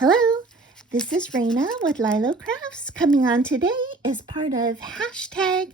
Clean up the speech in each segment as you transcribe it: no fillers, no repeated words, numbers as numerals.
Hello, this is Raina with LYLO Crafts coming on today as part of hashtag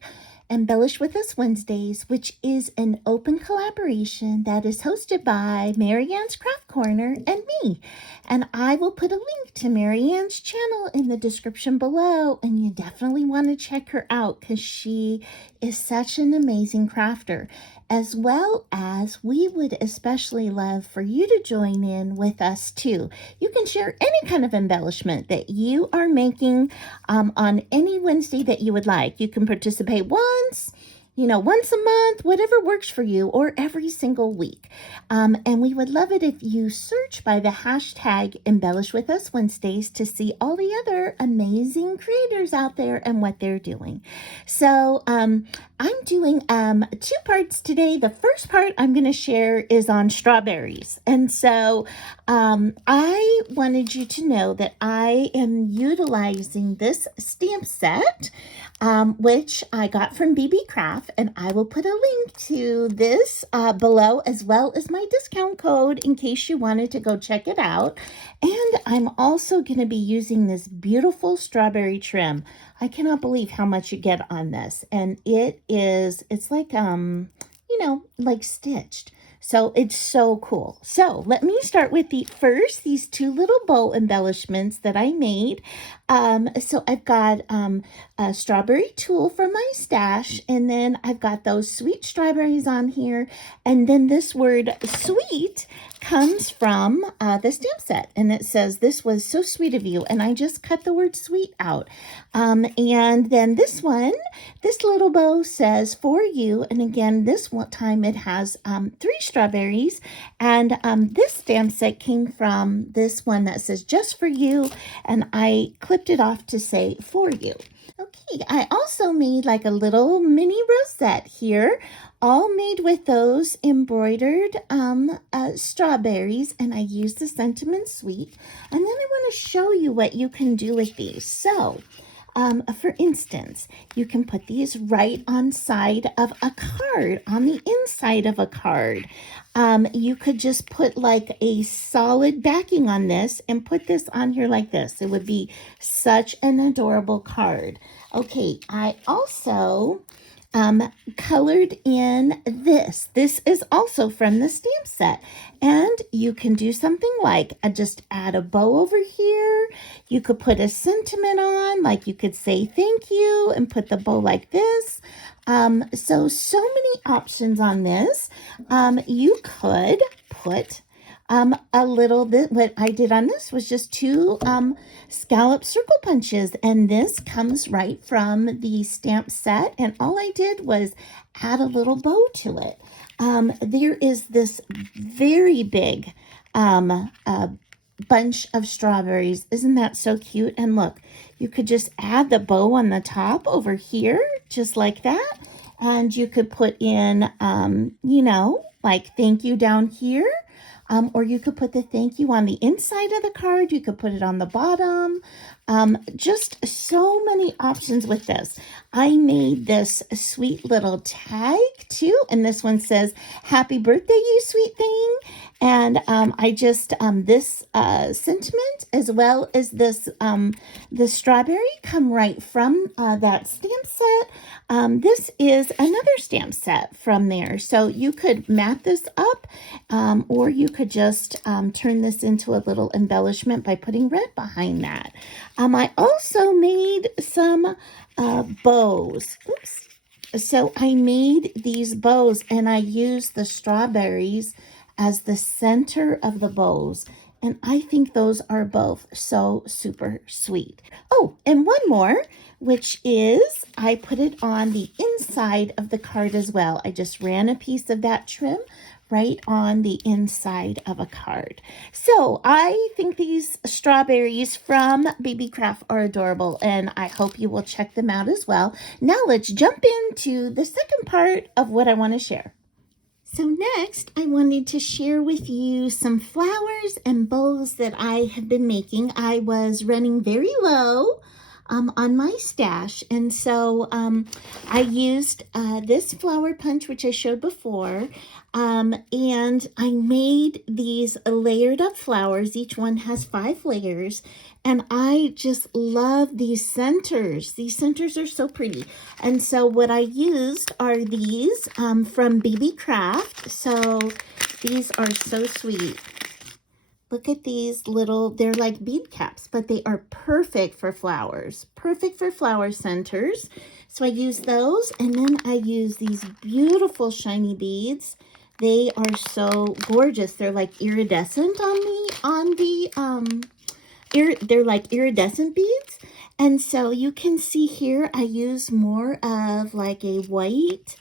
Embellish With Us Wednesdays, which is an open collaboration that is hosted by Marianne's Craft Corner and me. And I will put a link to Marianne's channel in the description below, and you definitely want to check her out because she is such an amazing crafter. As well as we would especially love for you to join in with us too. You can share any kind of embellishment that you are making on any Wednesday that you would like. You can participate once a month, whatever works for you, or every single week. And we would love it if you search by the hashtag Embellish With Us Wednesdays to see all the other amazing creators out there and what they're doing. So I'm doing 2 parts today. The first part I'm going to share is on strawberries. And so I wanted you to know that I am utilizing this stamp set, which I got from Beebeecraft. And I will put a link to this below, as well as my discount code in case you wanted to go check it out. And I'm also going to be using this beautiful strawberry trim. I cannot believe how much you get on this. And it's like, like stitched. So it's so cool. So let me start with these 2 little bow embellishments that I made. So I've got a strawberry tulle from my stash, and then I've got those sweet strawberries on here. And then this word sweet comes from the stamp set, and it says, "This was so sweet of you," and I just cut the word sweet out. And then this little bow says "for you," and again, this one time it has 3 strawberries, and this stamp set came from this one that says "just for you," and I clipped it off to say "for you." Okay, I also made like a little mini rosette here, all made with those embroidered strawberries, and I used the Sentiment Sweet. And then I want to show you what you can do with these. So, for instance, you can put these right on side of a card, on the inside of a card. You could just put like a solid backing on this and put this on here like this. It would be such an adorable card. Okay, I also colored in this. This is also from the stamp set. And you can do something like just add a bow over here. You could put a sentiment on, like you could say thank you and put the bow like this. So many options on this. You could put a little bit, what I did on this was just 2 scallop circle punches, and this comes right from the stamp set, and all I did was add a little bow to it. There is this very big bunch of strawberries. Isn't that so cute? And look, you could just add the bow on the top over here, just like that, and you could put in, like thank you down here. Or you could put the thank you on the inside of the card. You could put it on the bottom. Just so many options with this. I made this sweet little tag too. And this one says, "Happy birthday, you sweet thing." And I just, this sentiment as well as this, the strawberry come right from that stamp set. This is another stamp set from there. So you could mat this up, or you could just turn this into a little embellishment by putting red behind that. I also made some bows. Oops. So I made these bows, and I used the strawberries as the center of the bows. And I think those are both so super sweet. Oh, and one more, which is I put it on the inside of the card as well. I just ran a piece of that trim right on the inside of a card. So I think these strawberries from Beebeecraft are adorable, and I hope you will check them out as well. Now let's jump into the second part of what I want to share. So next, I wanted to share with you some flowers and bows that I have been making. I was running very low on my stash. And so I used this flower punch, which I showed before, and I made these layered up flowers. Each one has 5 layers, and I just love these centers. These centers are so pretty. And so what I used are these from Beebeecraft. So these are so sweet. Look at these little, they're like bead caps, but they are perfect for flowers. Perfect for flower centers. So I use those, and then I use these beautiful shiny beads. They are so gorgeous. They're like iridescent they're like iridescent beads. And so you can see here, I use more of like a white,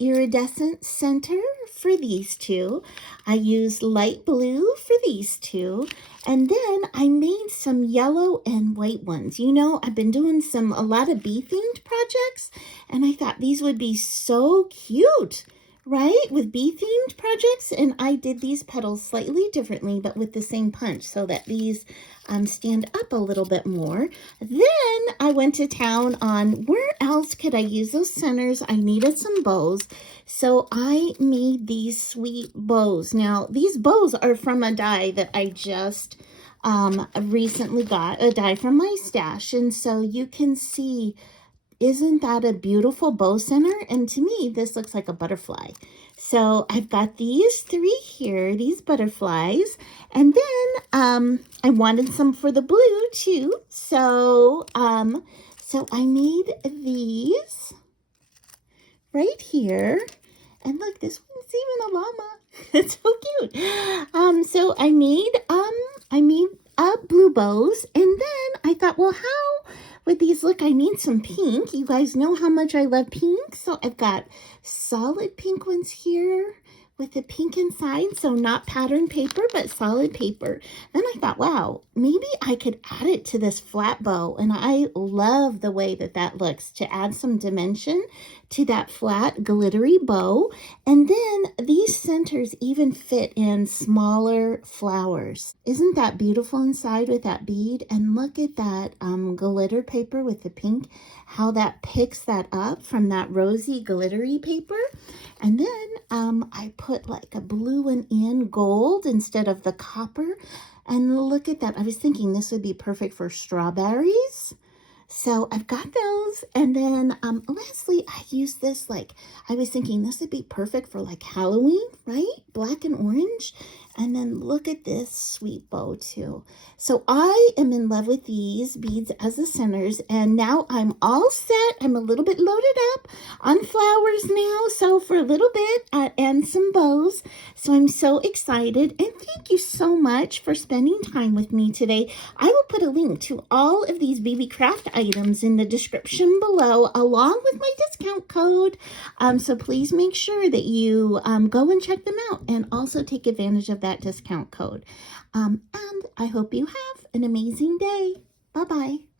iridescent center for these two. I used light blue for these two, and then I made some yellow and white ones. You know, I've been doing a lot of bee themed projects, and I thought these would be so cute, right, with bee themed projects. And I did these petals slightly differently, but with the same punch, so that these stand up a little bit more. Then I went to town on where else could I use those centers. I needed some bows, so I made these sweet bows. Now these bows are from a die that I just recently got, a die from my stash. And so you can see, isn't that a beautiful bow center? And to me, this looks like a butterfly. So I've got these 3 here, these butterflies. And then I wanted some for the blue too. So, so I made these right here. And look, this one's even a llama. It's so cute. So I made blue bows, and then I thought, well, how would these look? I need some pink. You guys know how much I love pink. So I've got solid pink ones here with the pink inside. So not pattern paper, but solid paper. Then I thought, wow, maybe I could add it to this flat bow. And I love the way that that looks, to add some dimension to that flat glittery bow. And then these centers even fit in smaller flowers. Isn't that beautiful inside with that bead? And look at that glitter paper with the pink, how that picks that up from that rosy glittery paper. And then I put like a blue one in gold instead of the copper. And look at that. I was thinking this would be perfect for strawberries. So I've got those. And then lastly, I use this, I was thinking this would be perfect for like Halloween, right? Black and orange. And then look at this sweet bow too. So I am in love with these beads as the centers. And now I'm all set. I'm a little bit loaded up on flowers now. So for a little bit and some bows. So I'm so excited. And thank you so much for spending time with me today. I will put a link to all of these Beebeecraft items in the description below, along with my discount code. So please make sure that you go and check them out, and also take advantage of that discount code. And I hope you have an amazing day. Bye-bye.